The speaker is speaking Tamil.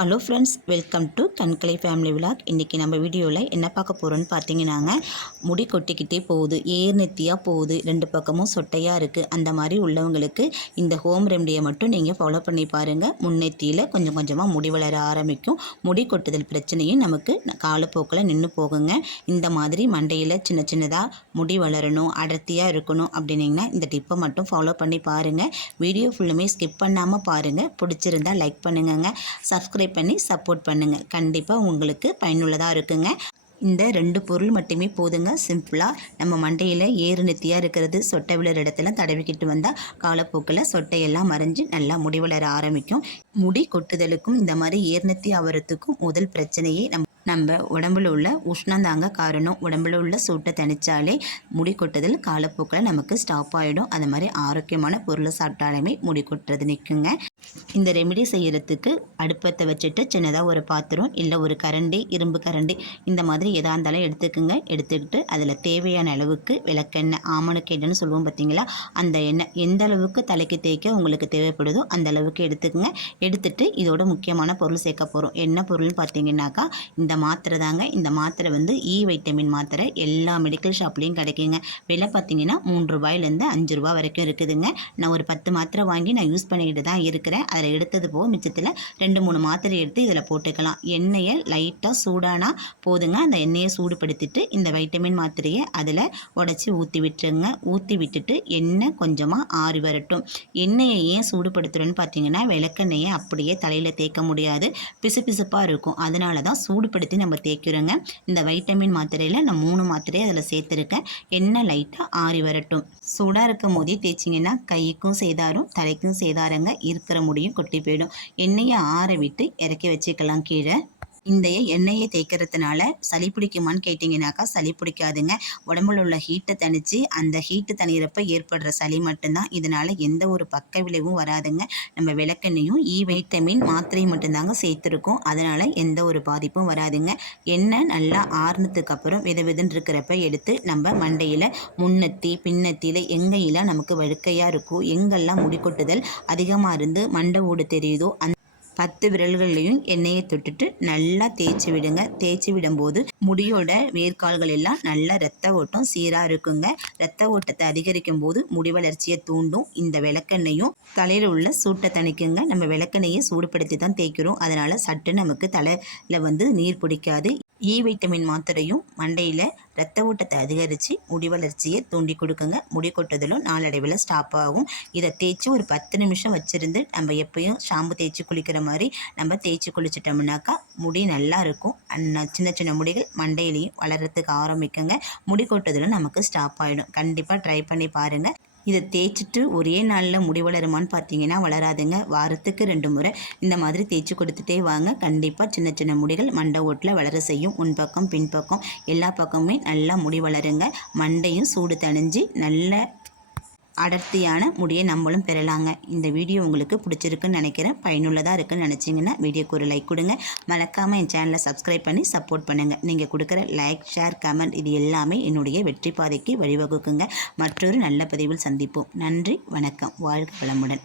Hello friends welcome to Kankalai family vlog இன்றைக்கி நம்ம வீடியோவில் என்ன பார்க்க போகிறோன்னு பார்த்தீங்கன்னாங்க. முடி கொட்டிக்கிட்டே போகுது ஏர் நெத்தியாக போகுது ரெண்டு பக்கமும் சொட்டையாக இருக்குது அந்த மாதிரி உள்ளவங்களுக்கு இந்த ஹோம் ரெமடியை மட்டும் நீங்கள் ஃபாலோ பண்ணி பாருங்கள் முன்னெத்தியில் கொஞ்சம் கொஞ்சமாக முடி வளர ஆரம்பிக்கும். முடி கொட்டுதல் பிரச்சனையும் நமக்கு காலப்போக்கில் நின்று போகுங்க. இந்த மாதிரி மண்டையில் சின்ன சின்னதாக முடி வளரணும் அடர்த்தியாக இருக்கணும் அப்படின்னிங்கன்னா இந்த டிப்பை மட்டும் ஃபாலோ பண்ணி பாருங்கள் வீடியோ ஃபுல்லுமே ஸ்கிப் பண்ணாமல் பாருங்கள் பிடிச்சிருந்தா லைக் பண்ணுங்கங்க. சப்ஸ்கிரைப் பண்ணி சப்போர்ட் பண்ணுங்கள் கண்டிப்பாக உங்களுக்கு பயனுள்ளதாக இருக்குங்க. இந்த ரெண்டு பொருள் மட்டுமே போதுங்க. சிம்பிளாக நம்ம மண்டையில் ஏறு நெத்தியாக இருக்கிறது சொட்டை விழுற இடத்துல தடவிக்கிட்டு வந்தால் காலப்போக்கில் சொட்டையெல்லாம் மறைஞ்சு நல்லா முடி வளர ஆரம்பிக்கும். முடி கொட்டுதலுக்கும் இந்த மாதிரி ஏர்நெத்தி நெத்தி முதல் பிரச்சனையே நம்ம நம்ம உடம்புல உள்ள உஷ்ணந்தாங்க காரணம். உடம்புல உள்ள சூட்டை தணிச்சாலே முடி கொட்டுதல் காலப்போக்கில் நமக்கு ஸ்டாப் ஆகிடும் அது மாதிரி ஆரோக்கியமான பொருளை சாப்பிட்டாலுமே முடி கொட்டுறது நிற்குங்க இந்த ரெமிடி செய்கிறதுக்கு அடுப்பத்தை வச்சுட்டு சின்னதாக ஒரு பாத்திரம் இல்லை ஒரு கரண்டி இரும்பு கரண்டி இந்த மாதிரி எதாக இருந்தாலும் எடுத்துக்கோங்க. எடுத்துக்கிட்டு அதில் தேவையான அளவுக்கு விளக்கெண்ணெய் ஆமணுக்கு எண்ணெய்னு சொல்லுவோம் பார்த்தீங்களா அந்த எண்ணெய் எந்த அளவுக்கு தலைக்கு தேய்க்க உங்களுக்கு தேவைப்படுதோ அந்த அளவுக்கு எடுத்துக்கோங்க. எடுத்துட்டு இதோட முக்கியமான பொருள் சேர்க்க போகிறோம் என்ன பொருள்னு பார்த்தீங்கன்னாக்கா இந்த மாத்திரை தாங்க. இந்த மாத்திரை வந்து e இ வைட்டமின் மாத்திரை எல்லா மெடிக்கல் ஷாப்லேயும் கிடைக்குங்க. விலை பார்த்தீங்கன்னா மூன்று ரூபாயிலேருந்து அஞ்சு ரூபா வரைக்கும் இருக்குதுங்க. நான் ஒரு பத்து மாத்திரை வாங்கி நான் யூஸ் பண்ணிக்கிட்டு தான் இருக்கிறேன் அதில் எடுத்தது போக மிச்சத்தில் ரெண்டு மூணு மாத்திரை எடுத்து இதில் போட்டுக்கலாம். எண்ணெயை லைட்டாக சூடானா போதுங்க. அந்த எண்ணெயை சூடுபடுத்திட்டு இந்த வைட்டமின் மாத்திரையை அதில் உடச்சி ஊற்றி விட்டுருங்க. ஊற்றி விட்டுட்டு எண்ணெய் கொஞ்சமாக ஆறி வரட்டும். எண்ணெயை ஏன் சூடுபடுத்துகிறோன்னு பார்த்தீங்கன்னா விளக்கெண்ணெயை அப்படியே தலையில் தேய்க்க முடியாது. பிசு பிசுப்பாக இருக்கும். அதனால தான் சூடுபடுத்தி நம்ம தேய்க்கிறோங்க. இந்த வைட்டமின் மாத்திரையில் நான் மூணு மாத்திரையை அதில் சேர்த்துருக்கேன். எண்ணெய் லைட்டாக ஆறி வரட்டும். சூடாக இருக்கும் போதே தேய்ச்சிங்கன்னா கைக்கும் சேதாரும் தலைக்கும் சேதாரங்க. இருக்கிற முடியும் கொட்டி போயிடும். எண்ணெயை ஆற விட்டு இறக்கி வச்சுக்கலாம் கீழே. இந்த எண்ணெயை தேய்க்கிறதுனால சளி பிடிக்குமான்னு கேட்டிங்கனாக்கா சளி பிடிக்காதுங்க. உடம்புல உள்ள ஹீட்டை தணித்து அந்த ஹீட்டு தணிகிறப்ப ஏற்படுற சளி மட்டும்தான். இதனால் எந்த ஒரு பக்க விளைவும் வராதுங்க. நம்ம விளக்கெண்ணையும் e இ வைட்டமின் மாத்திரை மட்டும்தாங்க சேர்த்துருக்கோம். அதனால் எந்த ஒரு பாதிப்பும் வராதுங்க. எண்ணெய் நல்லா ஆறுனதுக்கு அப்புறம் வித விதன்னு இருக்கிறப்ப எடுத்து நம்ம மண்டையில் முன்னத்தி பின்னத்தியில் எங்கெல்லாம் நமக்கு வழுக்கையாக இருக்கும் எங்கெல்லாம் முடிக்கொட்டுதல் அதிகமாக இருந்து மண்டை ஓடு தெரியுதோ அந்த பத்து விரல்கள்லையும் எண்ணெயை தொட்டுட்டு நல்லா தேய்ச்சி விடுங்க. தேய்ச்சி விடும்போது முடியோட வேர்க்கால்கள் எல்லாம் நல்லா ரத்த ஓட்டம் சீராக இருக்குங்க. ரத்த ஓட்டத்தை அதிகரிக்கும் போது முடி வளர்ச்சியை தூண்டும். இந்த விளக்கெண்ணையும் தலையில் உள்ள சூட்டை தணிக்குங்க. நம்ம விளக்கெண்ணையை சூடுபடுத்தி தான் தேய்க்கிறோம். அதனால் சட்டு நமக்கு தலையில் வந்து நீர் பிடிக்காது. இ வைட்டமின் மாத்திரையும் மண்டையில் ரத்த ஓட்டத்தை அதிகரித்து முடி வளர்ச்சியை தூண்டி கொடுக்குங்க. முடி கொட்டுதலும் நாளடைவில் ஸ்டாப் ஆகும். இதை தேய்ச்சி ஒரு பத்து நிமிஷம் வச்சுருந்து நம்ம எப்பயும் ஷாம்பு தேய்ச்சி குளிக்கிற மாதிரி நம்ம தேய்ச்சி குளிச்சிட்டோம்னாக்கா முடி நல்லா இருக்கும். சின்ன சின்ன முடிகள் மண்டையிலையும் வளர்கிறதுக்கு ஆரம்பிக்குங்க. முடி கொட்டுதலும் நமக்கு ஸ்டாப் ஆகிடும் கண்டிப்பாக ட்ரை பண்ணி பாருங்கள் இதை தேய்ச்சிட்டு ஒரே நாளில் முடி வளருமான்னு பார்த்தீங்கன்னா வளராதுங்க. வாரத்துக்கு ரெண்டு முறை இந்த மாதிரி தேய்ச்சி கொடுத்துட்டே வாங்க. கண்டிப்பாக சின்ன சின்ன முடிகள் மண்டை ஓட்டில் வளர செய்யும். முன்பக்கம் பின்பக்கம் எல்லா பக்கமுமே நல்லா முடி வளருங்க. மண்டையும் சூடு தணிஞ்சு நல்ல அடர்த்தியான முடியை நம்மளும் பெறலாங்க. இந்த வீடியோ உங்களுக்கு பிடிச்சிருக்குன்னு நினைக்கிறேன். பயனுள்ளதாக இருக்குன்னு நினச்சிங்கன்னா வீடியோக்கு ஒரு லைக் கொடுங்க. மறக்காமல் என் சேனலை சப்ஸ்கிரைப் பண்ணி சப்போர்ட் பண்ணுங்கள் நீங்கள் கொடுக்குற லைக் ஷேர் கமெண்ட் இது எல்லாமே என்னுடைய வெற்றி பாதைக்கு வழிவகுக்குங்க. மற்றொரு நல்ல பதிவில் சந்திப்போம். நன்றி வணக்கம். வாழ்க வளமுடன்.